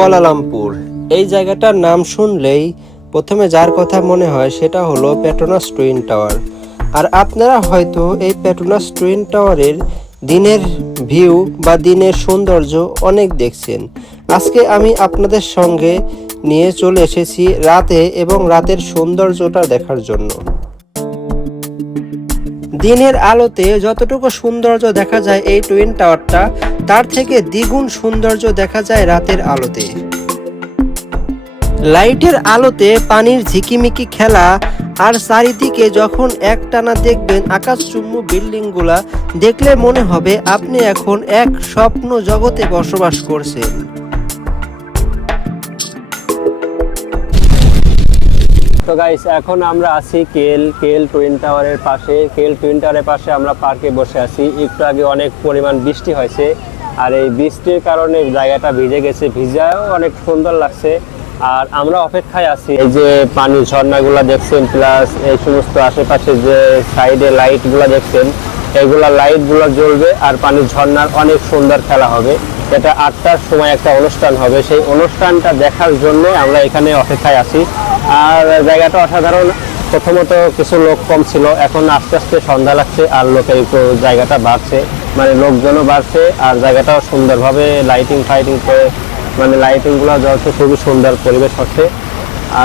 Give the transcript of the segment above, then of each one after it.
Kuala Lumpur এই জায়গাটার নাম শুনলেই প্রথমে যার কথা মনে হয় সেটা হলো পেট্রোনাস টুইন টাওয়ার। আর আপনারা হয়তো এই পেট্রোনাস টুইন টাওয়ারের দিনের ভিউ বা দিনের সৌন্দর্য অনেক দেখছেন। আজকে আমি আপনাদের সঙ্গে নিয়ে চলে এসেছি রাতে এবং রাতের সৌন্দর্যটা দেখার জন্য। দিনের আলোতে যতটুকু সৌন্দর্য দেখা যায় এই টুইন টাওয়ারটা, তার থেকে দ্বিগুণ সৌন্দর্য দেখা যায় রাতের আলোতে। লাইটের আলোতে পানির ঝিকিমিকি খেলা আর চারিদিকে যখন একটানা দেখবেন আকাশচুম্বু বিল্ডিংগুলা, দেখলে মনে হবে আপনি এখন এক স্বপ্ন জগতে বসবাস করছেন। তো গাইস এখন আমরা আছি কেল কেল টুইন টাওয়ারের পাশে। কেল টুইন টাওয়ারের পাশে আমরা পার্কে বসে আছি। একটু আগে অনেক পরিমাণ বৃষ্টি হয়েছে। আর এই বৃষ্টির কারণে জায়গাটা ভিজে গেছে। ভিজাও অনেক সুন্দর লাগছে। আর আমরা অপেক্ষায় আছি। এই যে পানির ঝর্ণাগুলা দেখছেন প্লাস এই সমস্ত আশেপাশে যে সাইডে লাইটগুলো দেখছেন, এগুলা লাইটগুলো জ্বলবে আর পানির ঝর্ণার অনেক সুন্দর খেলা হবে। এটা আটটার সময় একটা অনুষ্ঠান হবে। সেই অনুষ্ঠানটা দেখার জন্য আমরা এখানে অপেক্ষায় আছি। আর জায়গাটা অসাধারণ। প্রথমত কিছু লোক কম ছিল। এখন আস্তে আস্তে সন্ধ্যা লাগছে আর লোকের জায়গাটা বাড়ছে। মানে লোকজনও বাড়ছে আর জায়গাটাও সুন্দরভাবে লাইটিং ফাইটিং করে মানে লাইটিংগুলো জ্বলছে, খুবই সুন্দর পরিবেশ হচ্ছে।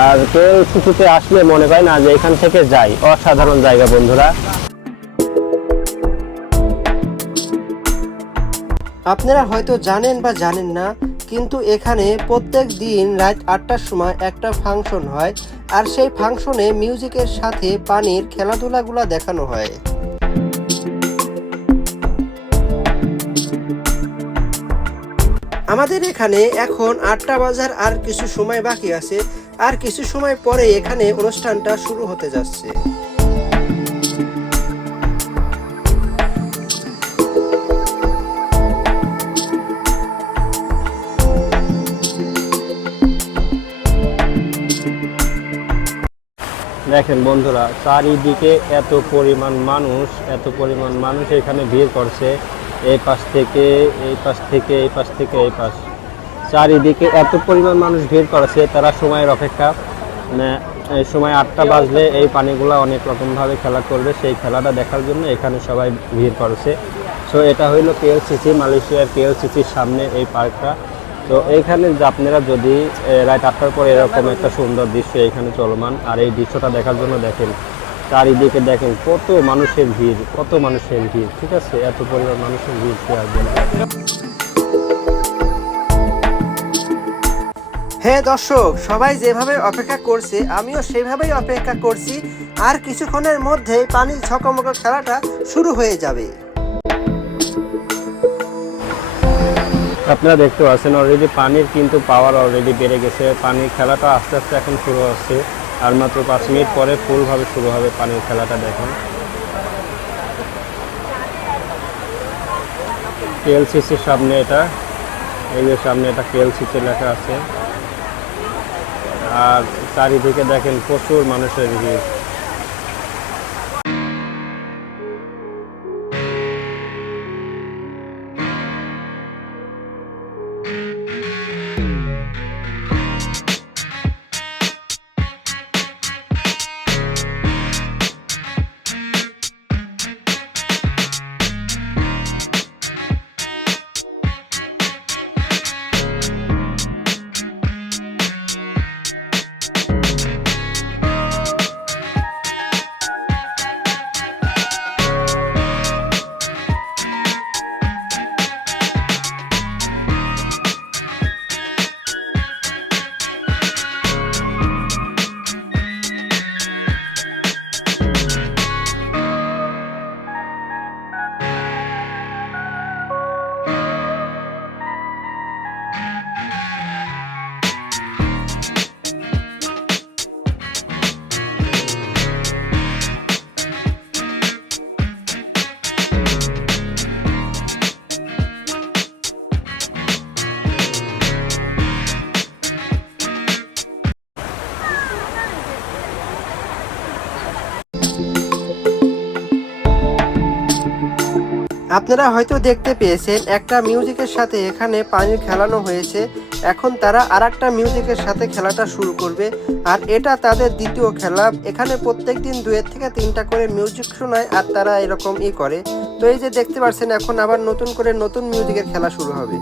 আর কেউ ছুটিতে আসলে মনে হয় না যে এখান থেকে যাই। অসাধারণ জায়গা বন্ধুরা। আপনারা হয়তো জানেন বা জানেন না, কিন্তু এখানে প্রত্যেক দিন রাত আটটার সময় একটা ফাংশন হয়, আর সেই ফাংশনে মিউজিকের সাথে পানির খেলাধুলাগুলা দেখানো হয়। আমাদের এখানে এখন আটটা বাজার আর কিছু সময় বাকি আছে, আর কিছু সময় পরে এখানে অনুষ্ঠানটা শুরু হতে যাচ্ছে। দেখেন বন্ধুরা, চারিদিকে এত পরিমাণ মানুষ, এত পরিমাণ মানুষ এখানে ভিড় করছে। এই পাশ থেকে, এই পাশ থেকে, এই পাশ থেকে, এই পাশ। চারিদিকে এত পরিমাণ মানুষ ভিড় করেছে, তারা সময়ের অপেক্ষা। মানে এই সময় আটটা বাজলে এই পানিগুলো অনেক রকমভাবে খেলা করবে, সেই খেলাটা দেখার জন্য এখানে সবাই ভিড় করেছে। সো এটা হইল কেএলসিসি, মালয়েশিয়ার কেএলসিসির সামনে এই পার্কটা। তো এইখানে আপনারা যদি রাত আটটার পরে এরকম একটা সুন্দর দৃশ্য এখানে চলমান, আর এই দৃশ্যটা দেখার জন্য দেখেন, চারিদিকে দেখেন কত মানুষের ভিড়, কত মানুষের ভিড়, ঠিক আছে এত পরিমাণ মানুষের ভিড় আর বলব। হ্যাঁ দর্শক, সবাই যেভাবে অপেক্ষা করছে, আমিও সেভাবেই অপেক্ষা করছি, আর কিছুক্ষণের মধ্যেই পানির ঝকমক খেলাটা শুরু হয়ে যাবে আপনারা দেখতে পাচ্ছেন অলরেডি পানির কিন্তু পাওয়ার অলরেডি বেড়ে গেছে। পানির খেলাটা আস্তে আস্তে এখন শুরু হচ্ছে। আর মাত্র পাঁচ মিনিট পরে ফুলভাবে শুরু হবে পানির খেলাটা, দেখেন। কেএলসিসির সামনে এটা। এই যে সামনে এটা কেএলসিসি লেখা আছে। আর চারিদিকে দেখেন প্রচুর মানুষের ভিড়। আপনারা হয়তো দেখতে পেয়েছেন, একটা মিউজিকের সাথে এখানে পানি খেলানো হয়েছে। এখন তারা আর একটা মিউজিকের সাথে খেলাটা শুরু করবে। আর এটা তাদের দ্বিতীয় খেলা। এখানে প্রত্যেক দিন দুয়ের থেকে তিনটা করে মিউজিক শোনায় আর তারা এরকম ই করে। তো এই যে দেখতে পাচ্ছেন এখন আবার নতুন করে নতুন মিউজিকের খেলা শুরু হবে।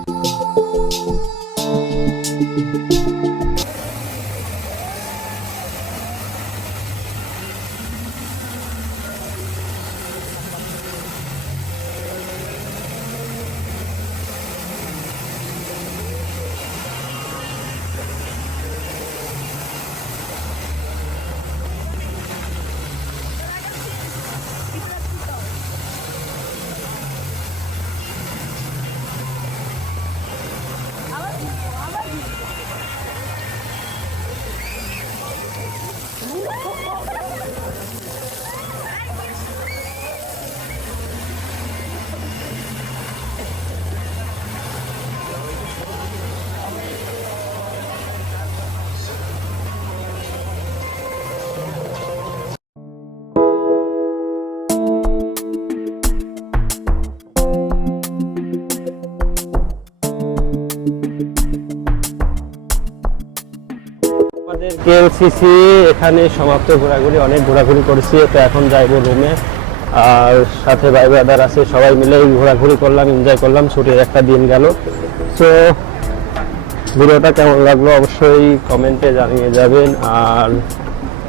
আমাদের কেএলসিসি এখানে সমাপ্ত ঘোরাঘুরি, অনেক ঘোরাঘুরি করেছি, তো এখন যাইবো রুমে আর সাথে ভাই ব্রাদার আছে, সবাই মিলে ঘোরাঘুরি করলাম এনজয় করলাম, ছুটির একটা দিন গেল। সো ভিডিওটা কেমন লাগল অবশ্যই কমেন্টে জানিয়ে যাবেন। আর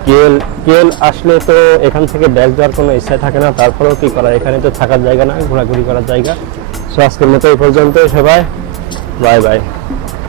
কেল কেল আসলে তো এখান থেকে ব্যাগ যাওয়ার কোনো ইচ্ছা থাকে না, তারপরেও কি করা, এখানে তো থাকার জায়গা না, ঘোরাঘুরি করার জায়গা। সো আজকের মতো এই পর্যন্ত সবাই। Bye bye.